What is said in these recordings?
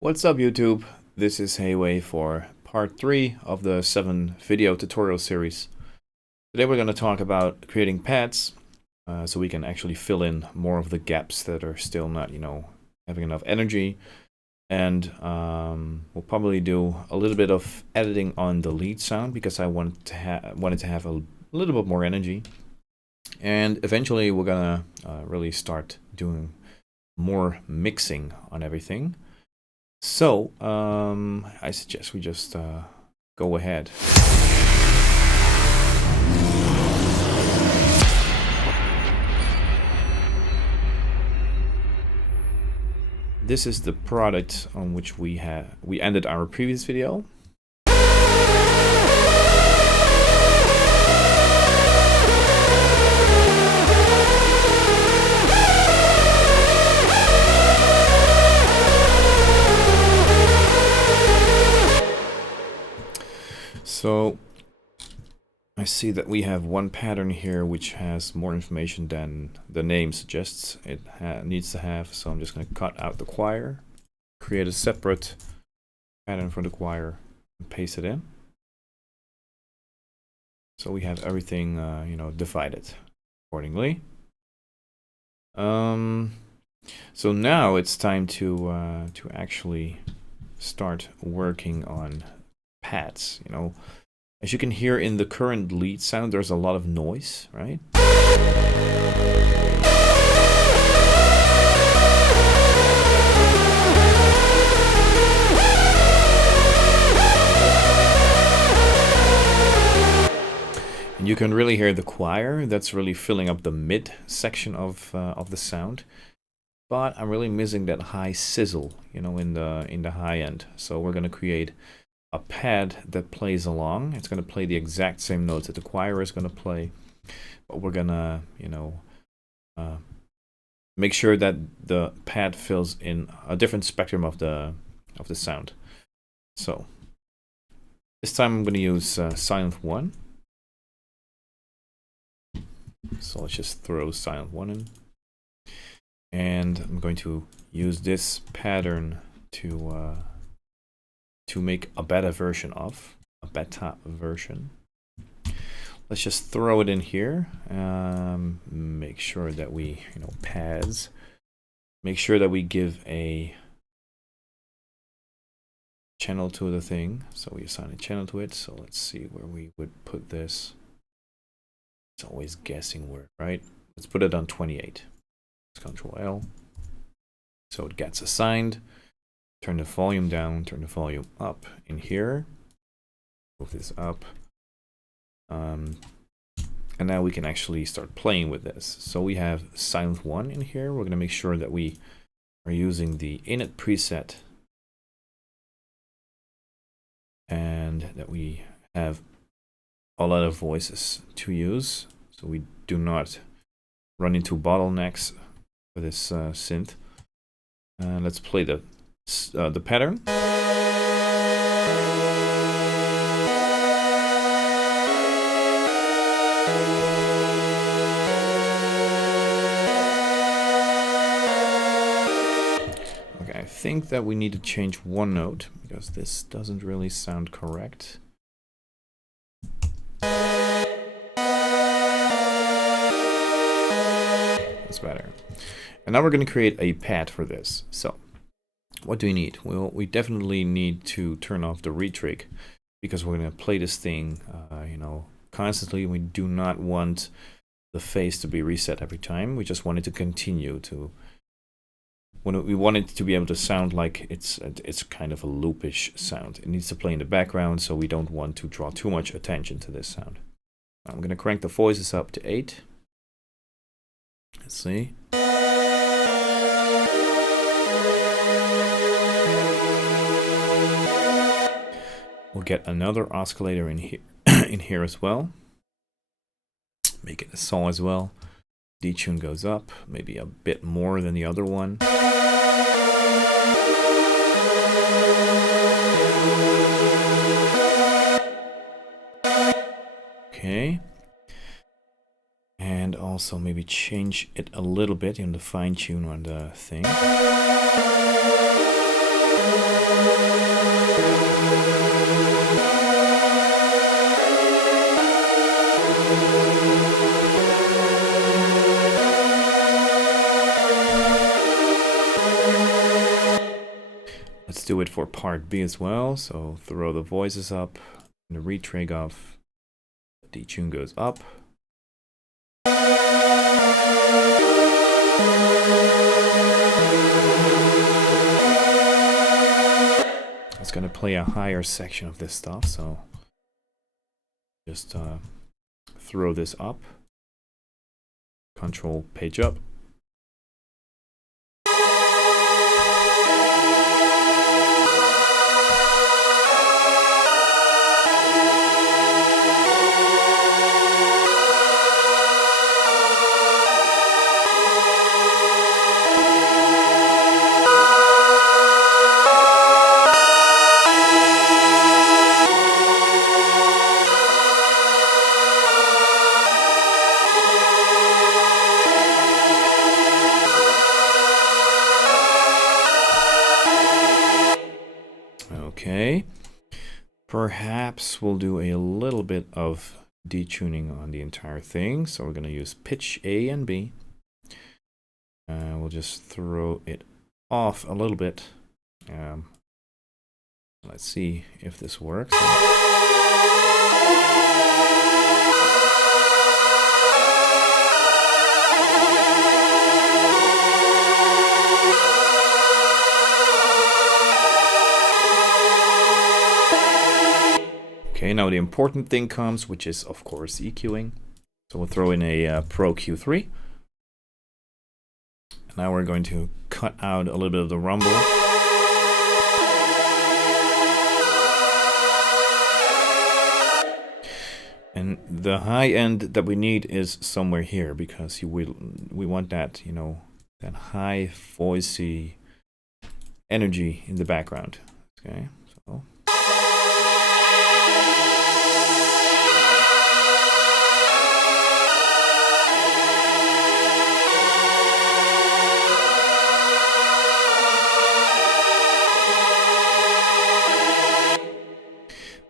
What's up YouTube? This is Hayway for part 3 of the 7 video tutorial series. Today we're going to talk about creating pads so we can actually fill in more of the gaps that are still not, having enough energy. And we'll probably do a little bit of editing on the lead sound because I wanted to have a little bit more energy. And eventually we're going to really start doing more mixing on everything. So, I suggest we just go ahead. This is the product on which we ended our previous video. So I see that we have one pattern here which has more information than the name suggests it needs to have. So I'm just going to cut out the choir, create a separate pattern for the choir, and paste it in. So we have everything, divided accordingly. So now it's time to actually start working on pads. As you can hear in the current lead sound, there's a lot of noise, right? And you can really hear the choir. That's really filling up the mid section of the sound. But I'm really missing that high sizzle, in the high end. So we're going to create a pad that plays along. It's going to play the exact same notes that the choir is going to play, but we're going to, make sure that the pad fills in a different spectrum of the sound. So this time I'm going to use silent 1. So let's just throw silent 1 in, and I'm going to use this pattern to make a beta version. Let's just throw it in here. Make sure that we, pads. Make sure that we give a channel to the thing. So we assign a channel to it. So let's see where we would put this. It's always guessing where, right? Let's put it on 28. Let's Control L. So it gets assigned. Turn the volume down, turn the volume up in here. Move this up. And now we can actually start playing with this. So we have silent 1 in here. We're going to make sure that we are using the init preset and that we have a lot of voices to use. So we do not run into bottlenecks for this synth. Let's play the pattern. Okay, I think that we need to change one note because this doesn't really sound correct. That's better. And now we're going to create a pad for this. So what do we need? Well, we definitely need to turn off the retrig because we're going to play this thing, constantly. We do not want the phase to be reset every time. We just want it to continue to. We want it to be able to sound like it's kind of a loopish sound. It needs to play in the background, so we don't want to draw too much attention to this sound. I'm going to crank the voices up to 8. Let's see. We'll get another oscillator in here, in here as well. Make it a saw as well. Detune goes up, maybe a bit more than the other one. Okay. And also maybe change it a little bit in the fine tune on the thing. let's do it for part B as well. So throw the voices up, and the retrig off. The detune goes up. It's going to play a higher section of this stuff, so just throw this up. Control page up. Okay, perhaps we'll do a little bit of detuning on the entire thing. So we're going to use pitch A and B. We'll just throw it off a little bit. Let's see if this works. Okay, now the important thing comes, which is of course EQing. So we'll throw in a Pro Q3. Now we're going to cut out a little bit of the rumble. And the high end that we need is somewhere here, because we want that, you know, that high voicey energy in the background. Okay, so.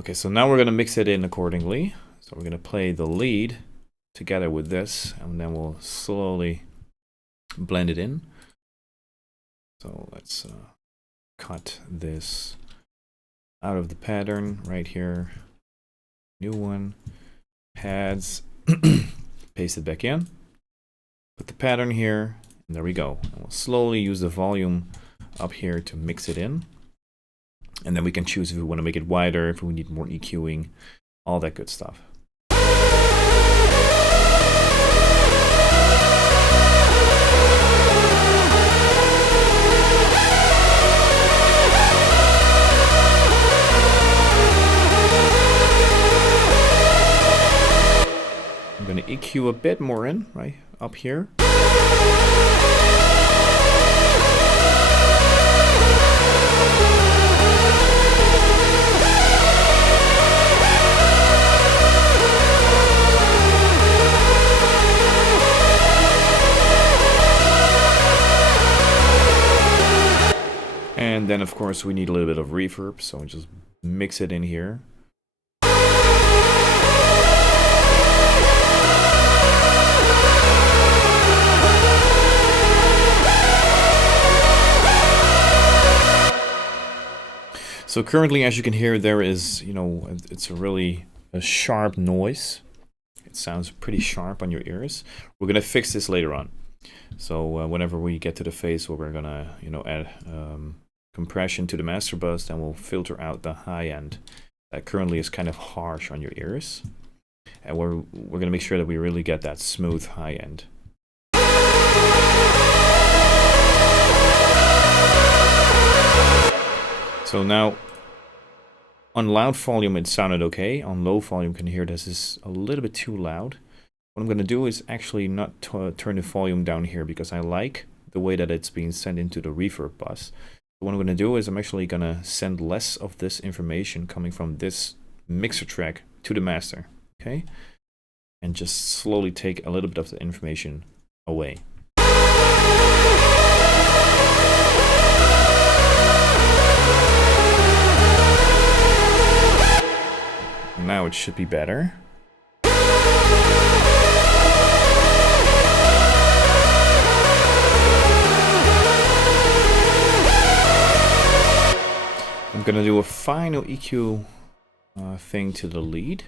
Okay, so now we're going to mix it in accordingly. So we're going to play the lead together with this, and then we'll slowly blend it in. So let's cut this out of the pattern right here. New one, pads, paste it back in. Put the pattern here, and there we go. And we'll slowly use the volume up here to mix it in. And then we can choose if we want to make it wider, if we need more EQing, all that good stuff. I'm going to EQ a bit more in, right up here. And then, of course, we need a little bit of reverb, so just mix it in here. So currently, as you can hear, there is, you know, it's a sharp noise. It sounds pretty sharp on your ears. We're going to fix this later on. So whenever we get to the phase where we're going to, you know, add compression to the master bus, then we'll filter out the high end that currently is kind of harsh on your ears, and we're going to make sure that we really get that smooth high end. So now on loud volume it sounded okay. On low volume you can hear this is a little bit too loud. What I'm going to do is actually not turn the volume down here, because I like the way that it's being sent into the reverb bus. What I'm going to do is I'm actually going to send less of this information coming from this mixer track to the master, okay? And just slowly take a little bit of the information away. Now it should be better. gonna do a final EQ thing to the lead.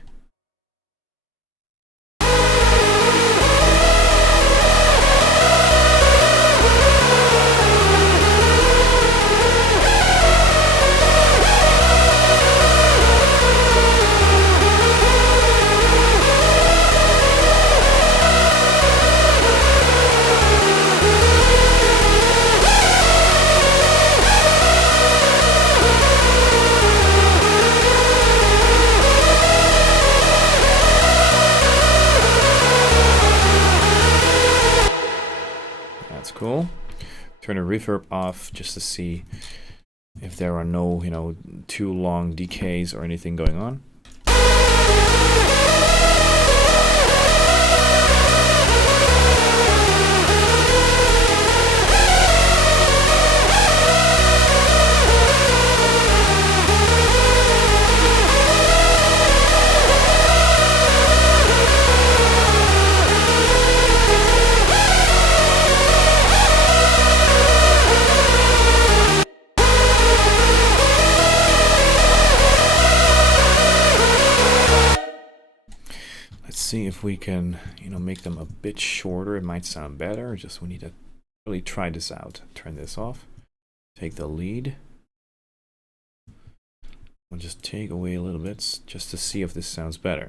Cool. Turn the reverb off just to see if there are no, too long decays or anything going on. See if we can, make them a bit shorter. It might sound better. Just we need to really try this out. Turn this off. Take the lead. We'll just take away a little bit just to see if this sounds better.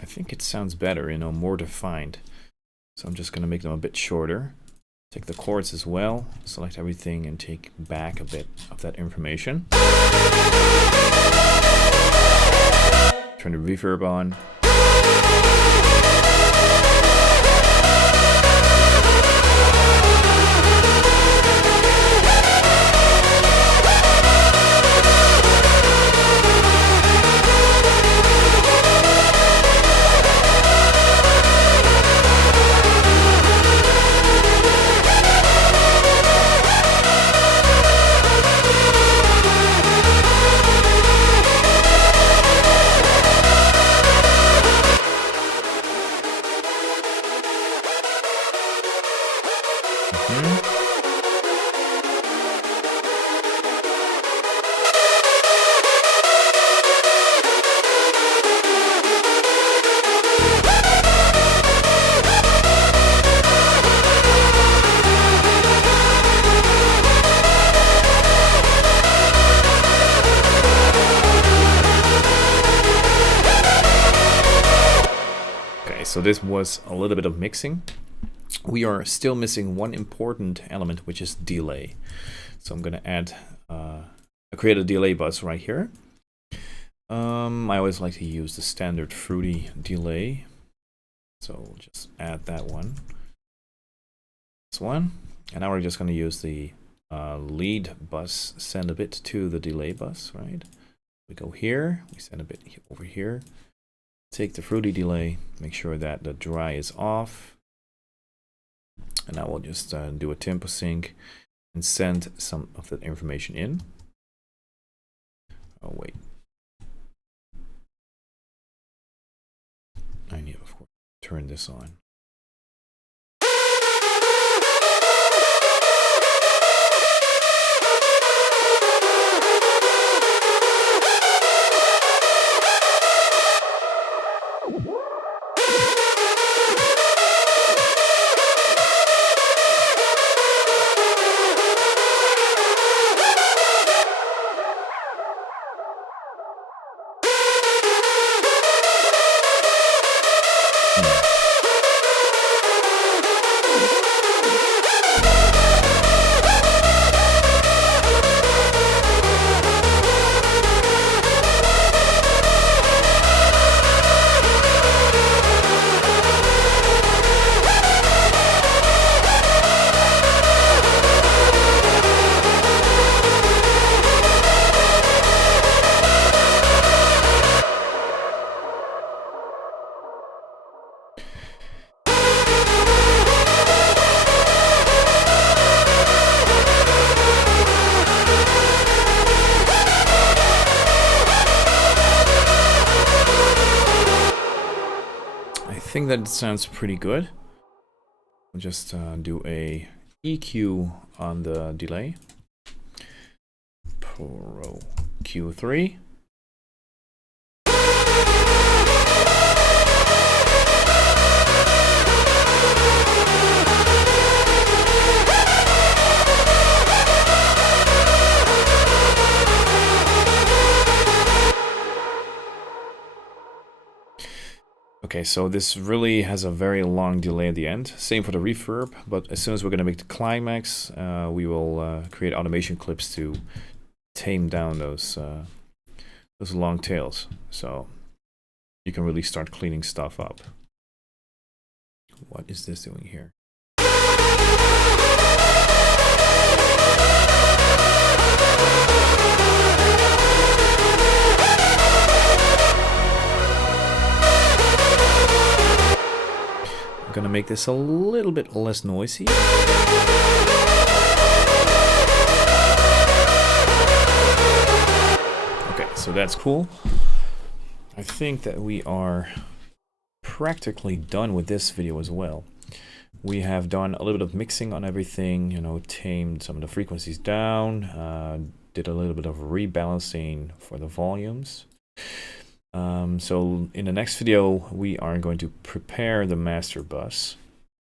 I think it sounds better, more defined. So I'm just going to make them a bit shorter. Take the chords as well, select everything and take back a bit of that information. Turn the reverb on. So this was a little bit of mixing. We are still missing one important element, which is delay. So I'm going to add, create a delay bus right here. I always like to use the standard fruity delay. So we'll just add that one. This one. And now we're just going to use the lead bus, send a bit to the delay bus, right? We go here, we send a bit over here. Take the fruity delay, make sure that the dry is off. And now we'll just do a tempo sync and send some of that information in. Oh, wait. I need, of course, to turn this on. think that sounds pretty good. We'll just do a EQ on the delay. Pro Q3. Okay, so this really has a very long delay at the end. Same for the reverb, but as soon as we're going to make the climax, we will create automation clips to tame down those long tails. So you can really start cleaning stuff up. What is this doing here? I'm gonna make this a little bit less noisy. Okay, so that's cool. I think that we are practically done with this video as well. We have done a little bit of mixing on everything, you know, tamed some of the frequencies down, did a little bit of rebalancing for the volumes. So in the next video, we are going to prepare the master bus.